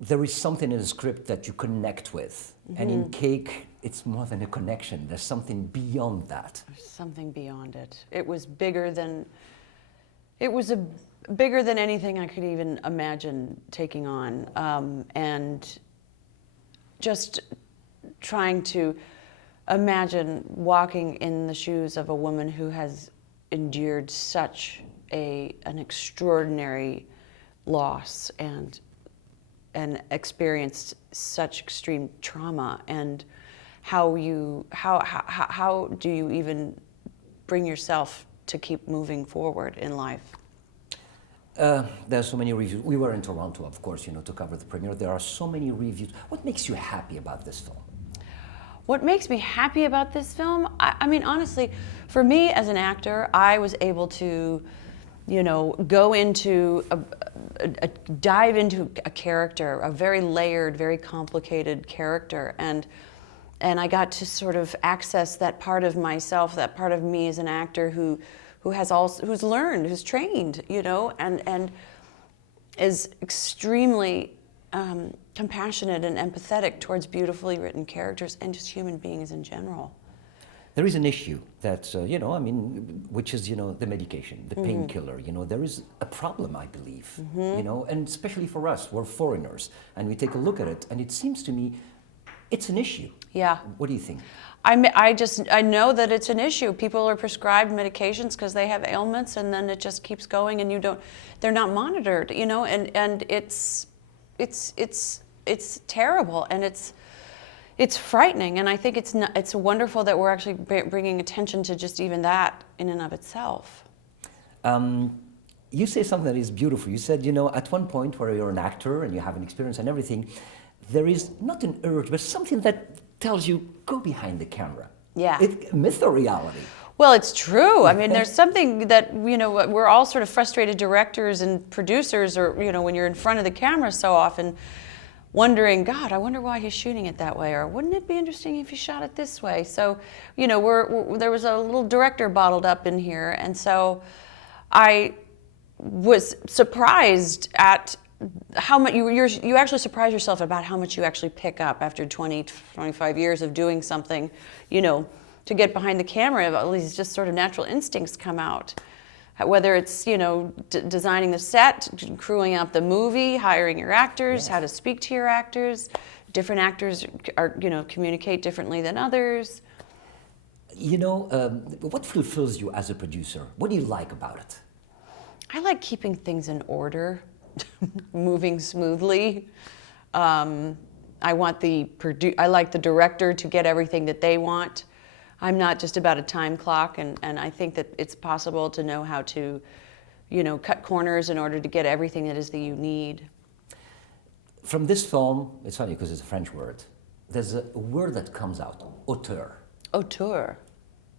there is something in the script that you connect with. And in Cake, it's more than a connection. There's something beyond that. There's something beyond it. It was bigger than, bigger than anything I could even imagine taking on. And just trying to imagine walking in the shoes of a woman who has endured such an extraordinary loss and experienced such extreme trauma, and how do you even bring yourself to keep moving forward in life? There's so many reviews. We were in Toronto, of course, to cover the premiere. There are so many reviews. What makes you happy about this film? What makes me happy about this film? I mean, honestly, for me as an actor, I was able to, go into dive into a character, a very layered, very complicated character, and I got to sort of access that part of myself, that part of me as an actor who's learned, who's trained, and is extremely compassionate and empathetic towards beautifully written characters and just human beings in general. There is an issue that, which is, the medication, the painkiller. There is a problem, I believe, and especially for us, we're foreigners, and we take a look at it, and it seems to me it's an issue. Yeah. What do you think? I know that it's an issue. People are prescribed medications because they have ailments, and then it just keeps going, and they're not monitored, and it's terrible, and it's frightening, and I think it's wonderful that we're actually bringing attention to just even that in and of itself. You say something that is beautiful. You said, at one point where you're an actor and you have an experience and everything, there is not an urge, but something that tells you, go behind the camera. Yeah. Myth or reality? Well, it's true. I mean, there's something that, we're all sort of frustrated directors and producers, or, when you're in front of the camera so often, wondering, God, I wonder why he's shooting it that way, or wouldn't it be interesting if he shot it this way? So, there was a little director bottled up in here, and so I was surprised at how much you actually surprise yourself about how much you actually pick up after 20, 25 years of doing something, to get behind the camera. All these just sort of natural instincts come out. Whether it's, designing the set, crewing up the movie, hiring your actors, how to speak to your actors. Different actors are, communicate differently than others. What fulfills you as a producer? What do you like about it? I like keeping things in order, moving smoothly. I like the director to get everything that they want. I'm not just about a time clock, and I think that it's possible to know how to, cut corners in order to get everything that is that you need. From this film, it's funny because it's a French word. There's a word that comes out, auteur. Auteur.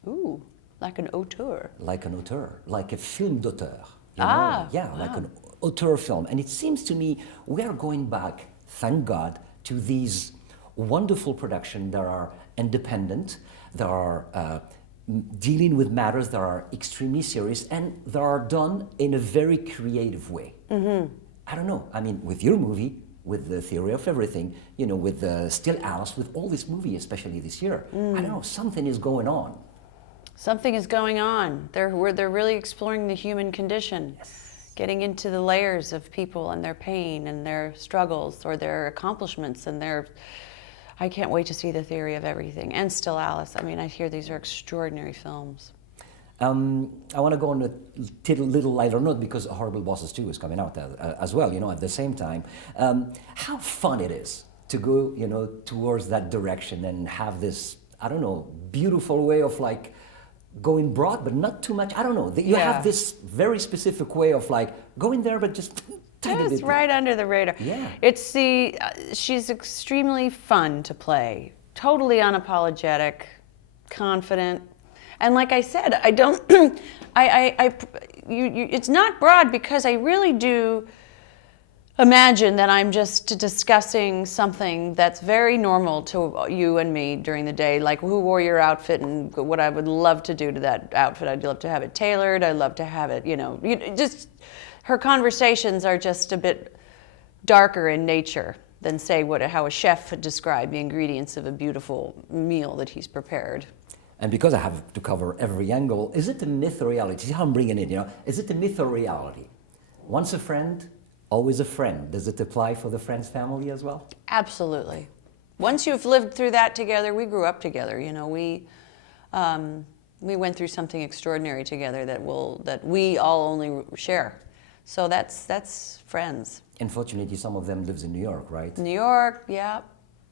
Ooh, like an auteur. Like an auteur, like a film d'auteur. Wow. Like an auteur film. And it seems to me we are going back, thank God, to these wonderful productions that are independent, that are dealing with matters that are extremely serious, and that are done in a very creative way. Mm-hmm. I don't know. I mean, with your movie, with The Theory of Everything, with Still Alice, with all this movie, especially this year, I don't know, something is going on. Something is going on. They're really exploring the human condition, getting into the layers of people and their pain and their struggles or their accomplishments and their... I can't wait to see The Theory of Everything and Still Alice. I mean, I hear these are extraordinary films. I want to go on a little lighter note because Horrible Bosses 2 is coming out as well, at the same time. How fun it is to go, towards that direction and have this, I don't know, beautiful way of going broad, but not too much. I don't know. You have this very specific way of going there, but just... Just right under the radar. Yeah. It's she's extremely fun to play, totally unapologetic, confident, and like I said, I don't, it's not broad because I really do imagine that I'm just discussing something that's very normal to you and me during the day, like who wore your outfit and what I would love to do to that outfit. I'd love to have it tailored. I'd love to have it, just... Her conversations are just a bit darker in nature, than say how a chef would describe the ingredients of a beautiful meal that he's prepared. And because I have to cover every angle, is it a myth or reality? See how I'm bringing it, Is it a myth or reality? Once a friend, always a friend. Does it apply for the Friends family as well? Absolutely. Once you've lived through that together, we grew up together. We went through something extraordinary together that we all only share. So that's friends. Unfortunately, some of them lives in New York, right? New York, yeah.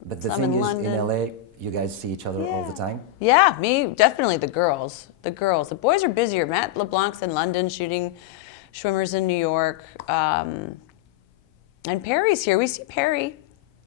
But the Some thing in is, London. in LA, you guys see each other all the time? Yeah, definitely the girls. The girls. The boys are busier. Matt LeBlanc's in London shooting Schwimmer's in New York. And Perry's here. We see Perry.